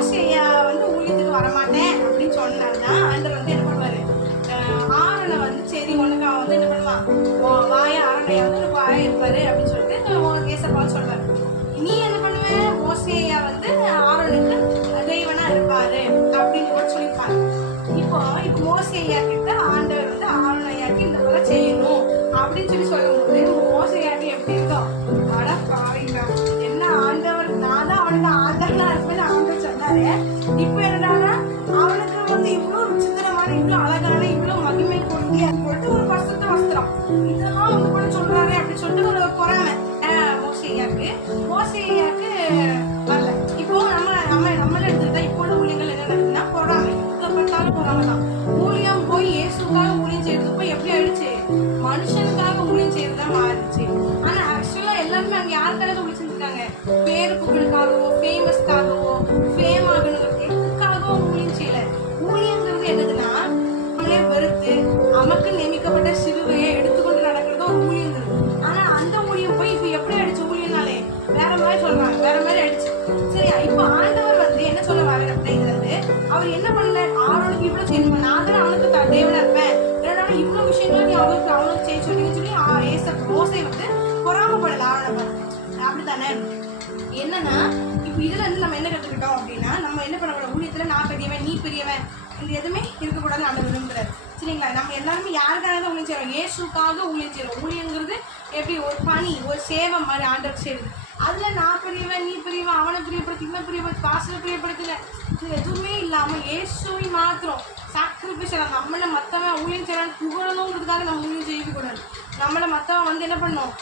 மோசேயா வந்து ஊழியத்துக்கு வரமாட்டேன் அப்படின்னு சொன்னாருன்னா ஆண்டவர் வந்து என்ன பண்ணுவாரு, ஆரோனை வந்து சரி உனக்கு அவன் வந்து என்ன பண்ணுவான், வாய ஆரோனையா வந்து உனக்கு வாய இருப்பாரு அப்படின்னு சொல்லிட்டு உனக்கு ஏசப்பா சொல்றாரு. நீ என்ன பண்ணுவ, மோசேயா வந்து ஆரோனுக்கு தெய்வனா இருப்பாரு அப்படின்னு கூட சொல்லியிருப்பாங்க. இப்போ மோசேயா கிட்ட ஆண்டவர் வந்து ஆரோனையாக்கு இந்த போல செய்யணும் அப்படின்னு சொல்லி சொல்லும்போது மோசேயாக்கு எப்படி இருக்கும், அட பாருங்க என்ன ஆண்டவர், நான் தான் அவனுக்கு ஆண்டவனா இருப்பேன்னு ஆண்டவர் சொன்னாரு. இப்ப என்னடானா அவனுக்கு வந்து இவ்வளவு விசித்திரமான, இவ்வளவு அழகான, இவ்வளவு மகிமை கொண்டு சொல்லிட்டு ஒரு பரிசுத்த வஸ்திரம் இதெல்லாம் வந்து கூட சொல்றாரு அப்படின்னு சொல்லிட்டு ஒரு பொறாமை மோசேயாக்கு வரல. இப்போ நம்மள எடுத்துக்கிட்டா இப்போ உள்ள ஊழியங்கள் என்ன நடக்குதுன்னா பொறாமை, பார்த்தாலும் பொறாமை தான். ஊழியம் போய் இயேசுக்காக ஊழியம் செய்யறது போய் எப்படி ஆயிடுச்சு, மனுஷனுக்காக ஊழியம் செய்யறதுதான் மாறிடுச்சு. ஆனா ஆக்சுவலா எல்லாருமே அங்க யாருக்காக ஊழியம் செஞ்சிருக்காங்க, பேரு புகழுக்காகவோ ஃபேமஸ்க்காகவோ ஃபேம் ஆகணுங்கிறதுக்காகவோ ஊழியம் செய்யல. ஊழியங்கிறது என்னதுன்னா நம்மளே வெறுத்து நமக்கு நியமிக்கப்பட்ட சிலுவையை எடுத்துக்கொண்டு நடக்கிறதோ ஒரு ஊழியங்கிறது. ஆனா அந்த ஊழியம் போய் இப்ப எப்படி ஆயிடுச்சு, ஊழியனாலே வேற மாதிரி சொல்றாங்க, வேற மாதிரி ஆயிடுச்சு. சரியா, இப்ப ஆண்டவர் வந்து என்ன சொல்ல வர அப்படிங்கிறது, அவர் என்ன பண்ணல, ஆரோனுக்கு இவ்வளவு செய்யணும், நான் தான் அவனுக்கு தேவனா இருப்பேன், இதனால இவ்வளவு விஷயங்களும் நீ அவனுக்கு செய்ய சொல்லிங்கன்னு சொல்லி மோசே வந்து பொறாமப்படல ஆரோனை. அப்படித்தானே. என்னன்னா இப்ப இதுல இருந்து நம்ம என்ன கத்துக்கிட்டோம் அப்படின்னா, நம்ம என்ன பண்ணக்கூடாது, ஊழியத்துல நான் பெரியவன் நீ பெரியவன் இது எதுவுமே இருக்கக்கூடாதுன்னு ஆண்டவர் விரும்புறாரு. சரிங்களா, நம்ம எல்லாருமே யாருக்காக தான் ஊழியம் செய்யறோம், இயேசுக்காக ஊழியம் செய்யறோம். ஊழியங்கிறது எப்படி ஒரு பணி, ஒரு சேவை மாதிரி ஆண்டவர் செய்யுது. அதுல நான் பெரியவன் நீ பெரியவன், அவனை பிரியப்படுத்தி இவனை பிரியப்படுத்தி பாசனை பிரியப்படுத்தல, இது எதுவுமே இல்லாம இயேசுவை மாத்திரம் சாக்ரிஃபைஸ் நம்மளை மற்றவன் ஊழியம் செய்யறான்னு புகழணுங்கிறதுக்காக நம்ம ஊழியம் செய்யக்கூடாது. நம்மளை மற்றவன் வந்து என்ன பண்ணோம்,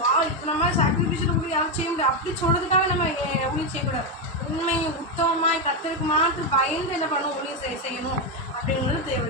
வா இப்போ நம்ம சாக்ரிஃபைஸில் கூட யாரும் செய்ய முடியாது அப்படி சொல்றதுக்காக நம்ம ஊழியம் செய்யக்கூடாது. உண்மையை உத்தமமாய் கர்த்தருக்கு மாத்திரம் பயந்து என்ன பண்ணணும், ஊழியம் செய்யணும் அப்படிங்கிறது தேவை.